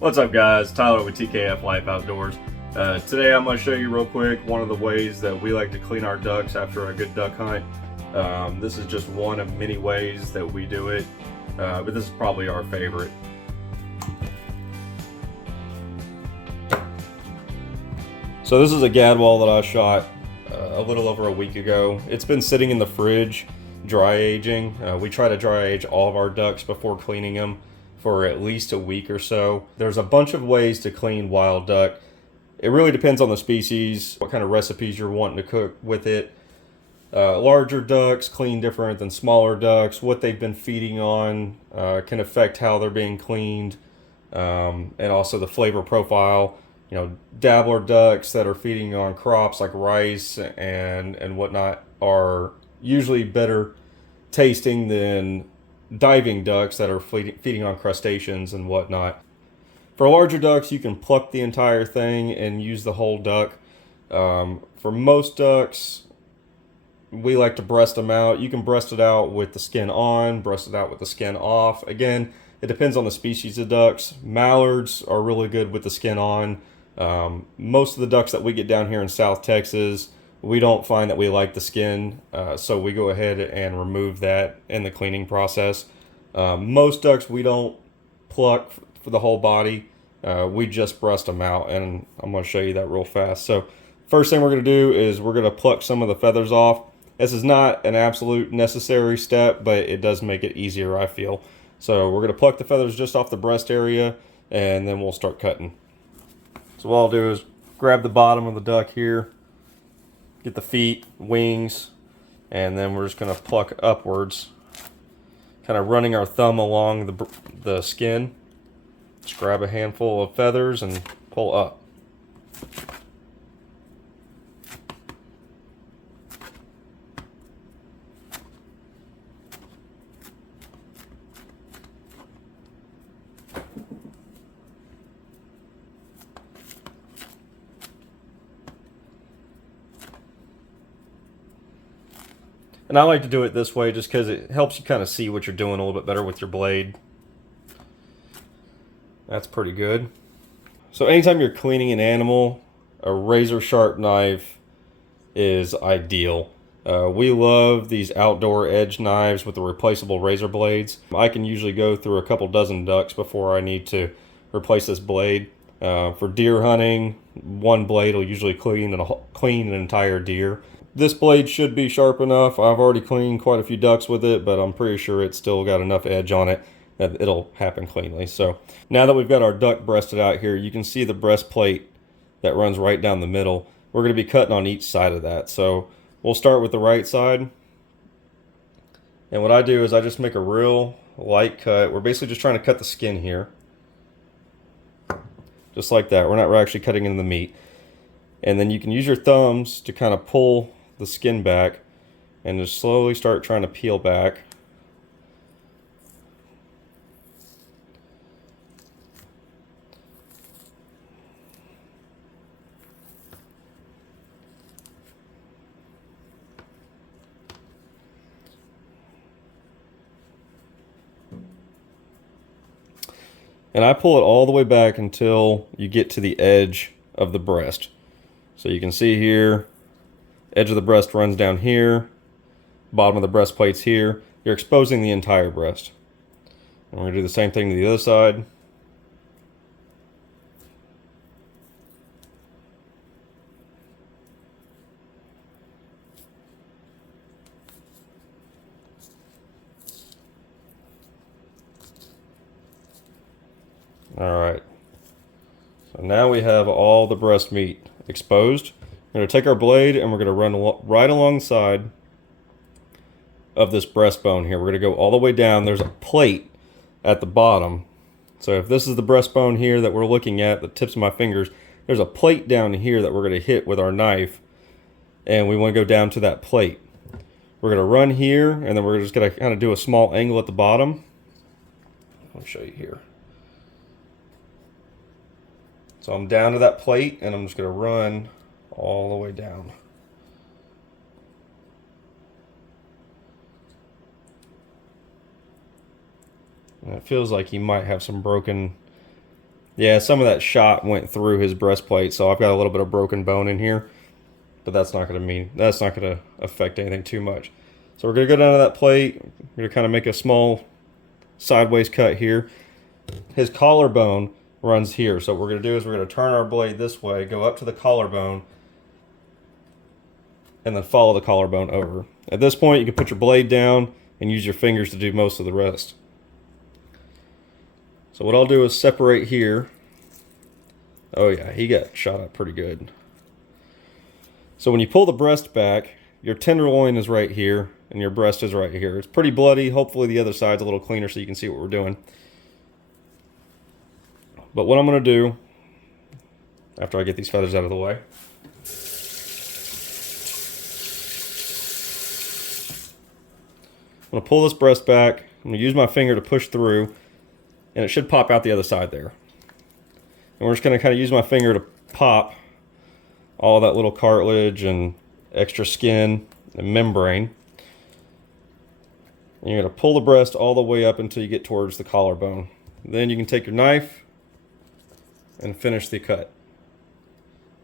What's up, guys? Tyler with TKF Life Outdoors. Today I'm going to show you real quick one of the ways that we like to clean our ducks after a good duck hunt. This is just one of many ways that we do it, but this is probably our favorite. So this is a gadwall that I shot a little over a week ago. It's been sitting in the fridge, dry aging. We try to dry age all of our ducks before cleaning them for at least a week or so. There's a bunch of ways to clean wild duck. It really depends on the species, what kind of recipes you're wanting to cook with it. Larger ducks clean different than smaller ducks. What they've been feeding on can affect how they're being cleaned, and also the flavor profile. You know, dabbler ducks that are feeding on crops like rice and whatnot are usually better tasting than diving ducks that are feeding on crustaceans and whatnot. For larger ducks, you can pluck the entire thing and use the whole duck. For most ducks, we like to breast them out. You can breast it out with the skin on, breast it out with the skin off. Again, it depends on the species of ducks. Mallards are really good with the skin on. Most of the ducks that we get down here in South Texas, we don't find that we like the skin, so we go ahead and remove that in the cleaning process. Most ducks we don't pluck for the whole body. We just breast them out, and I'm going to show you that real fast. So first thing we're going to do is we're going to pluck some of the feathers off. This is not an absolute necessary step, but it does make it easier, I feel. So we're going to pluck the feathers just off the breast area, and then we'll start cutting. So what I'll do is grab the bottom of the duck here, get the feet, wings, and then we're just going to pluck upwards, kind of running our thumb along the skin. Just grab a handful of feathers and pull up. And I like to do it this way just because it helps you kind of see what you're doing a little bit better with your blade. That's pretty good. So anytime you're cleaning an animal, a razor sharp knife is ideal. We love these outdoor edge knives with the replaceable razor blades. I can usually go through a couple dozen ducks before I need to replace this blade. For deer hunting, one blade will usually clean an entire deer. This blade should be sharp enough. I've already cleaned quite a few ducks with it, but I'm pretty sure it's still got enough edge on it that it'll happen cleanly. So now that we've got our duck breasted out here, you can see the breastplate that runs right down the middle. We're going to be cutting on each side of that. So we'll start with the right side. And what I do is I just make a real light cut. We're basically just trying to cut the skin here. Just like that. We're actually cutting into the meat. And then you can use your thumbs to kind of pull the skin back and just slowly start trying to peel back. And I pull it all the way back until you get to the edge of the breast. So you can see here, edge of the breast runs down here, bottom of the breastplate's here. You're exposing the entire breast. And we're going to do the same thing to the other side. Alright, so now we have all the breast meat exposed. We're going to take our blade and we're going to run right alongside of this breastbone here. We're going to go all the way down. There's a plate at the bottom. So if this is the breastbone here that we're looking at, the tips of my fingers, there's a plate down here that we're going to hit with our knife, and we want to go down to that plate. We're going to run here, and then we're just going to kind of do a small angle at the bottom. I'll show you here. So I'm down to that plate, and I'm just going to run all the way down. And it feels like he might have some broken Yeah, some of that shot went through his breastplate, so I've got a little bit of broken bone in here, but that's not going to affect anything too much. So we're going to go down to that plate. We're going to kind of make a small sideways cut here. His collarbone runs here, so what we're going to do is we're going to turn our blade this way, go up to the collarbone, and then follow the collarbone over. At this point, you can put your blade down and use your fingers to do most of the rest. So what I'll do is separate here. Oh yeah, he got shot up pretty good. So when you pull the breast back, your tenderloin is right here and your breast is right here. It's pretty bloody. Hopefully the other side's a little cleaner so you can see what we're doing. But what I'm going to do, after I get these feathers out of the way, I'm going to pull this breast back. I'm going to use my finger to push through, and it should pop out the other side there. And we're just going to kind of use my finger to pop all that little cartilage and extra skin and membrane. And you're going to pull the breast all the way up until you get towards the collarbone. Then you can take your knife and finish the cut.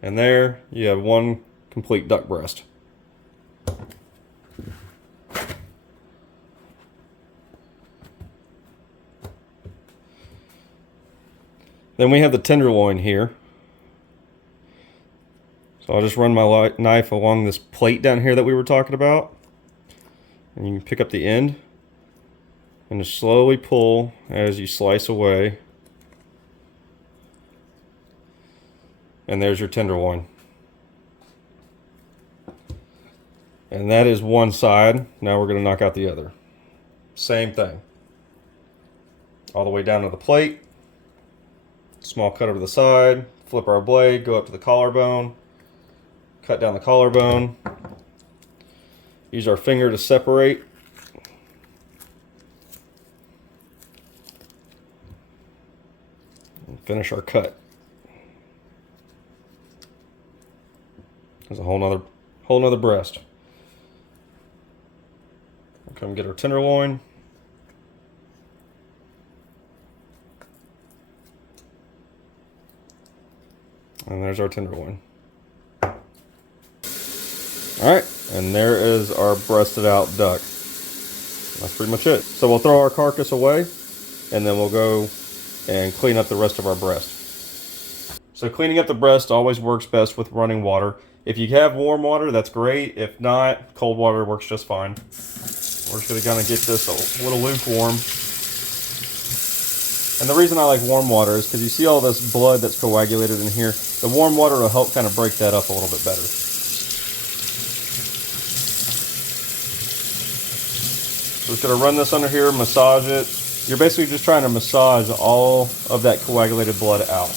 And there you have one complete duck breast. Then we have the tenderloin here. So I'll just run my knife along this plate down here that we were talking about. And you can pick up the end and just slowly pull as you slice away. And there's your tenderloin. And that is one side. Now we're going to knock out the other. Same thing. All the way down to the plate. Small cut over the side, flip our blade, go up to the collarbone, cut down the collarbone, use our finger to separate, and finish our cut. There's a whole nother breast. We'll come get our tenderloin. And there's our tenderloin. Alright, and there is our breasted out duck. That's pretty much it. So we'll throw our carcass away, and then we'll go and clean up the rest of our breast. So cleaning up the breast always works best with running water. If you have warm water, that's great. If not, cold water works just fine. We're just going to kind of get this a little lukewarm. And the reason I like warm water is because you see all this blood that's coagulated in here. The warm water will help kind of break that up a little bit better. So just going to run this under here, massage it. You're basically just trying to massage all of that coagulated blood out.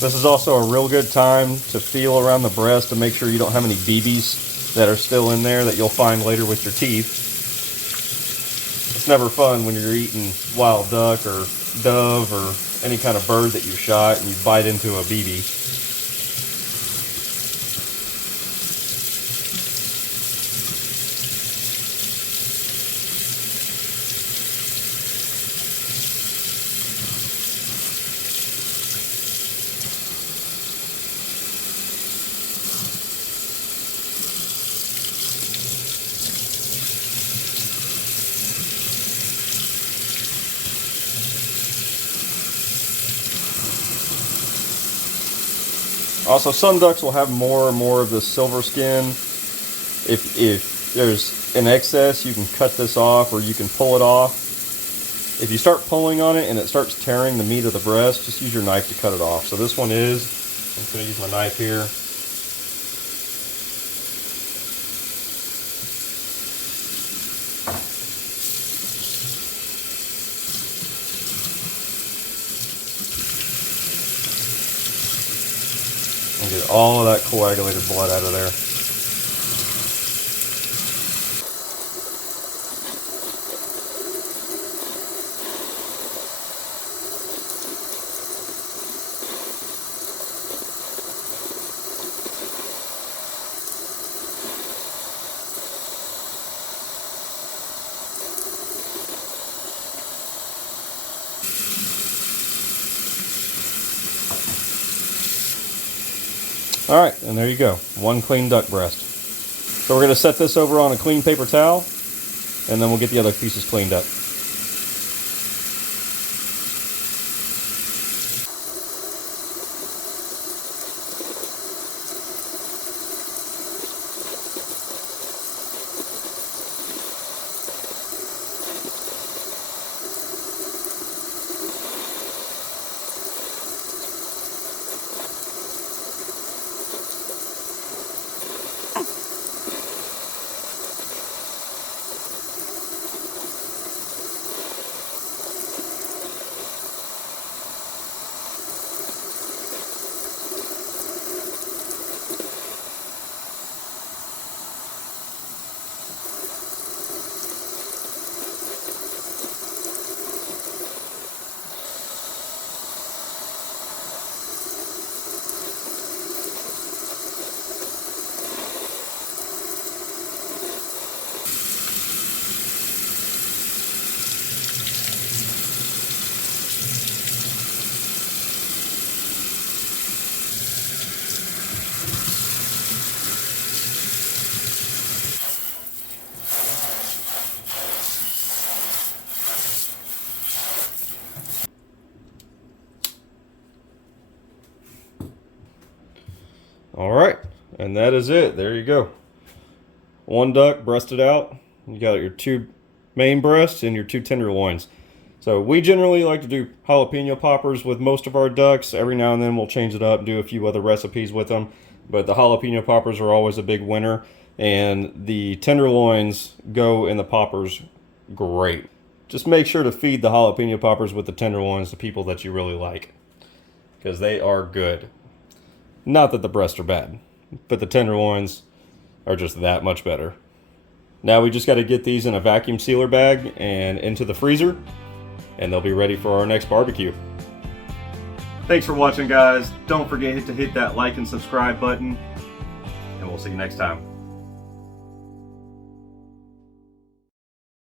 This is also a real good time to feel around the breast to make sure you don't have any BBs that are still in there that you'll find later with your teeth. It's never fun when you're eating wild duck or dove or any kind of bird that you shot and you bite into a BB. Also, some ducks will have more and more of this silver skin. If there's an excess, you can cut this off or you can pull it off. If you start pulling on it and it starts tearing the meat of the breast, just use your knife to cut it off. So this one is, I'm just going to use my knife here. And get all of that coagulated blood out of there. All right, and there you go, one clean duck breast. So we're gonna set this over on a clean paper towel, and then we'll get the other pieces cleaned up. All right, and that is it. There you go. One duck breasted out. You got your two main breasts and your two tenderloins. So we generally like to do jalapeno poppers with most of our ducks. Every now and then we'll change it up and do a few other recipes with them. But the jalapeno poppers are always a big winner. And the tenderloins go in the poppers great. Just make sure to feed the jalapeno poppers with the tenderloins to people that you really like, because they are good. Not that the breasts are bad, but the tenderloins are just that much better. Now we just got to get these in a vacuum sealer bag and into the freezer, and they'll be ready for our next barbecue. Thanks for watching, guys. Don't forget to hit that like and subscribe button, and we'll see you next time.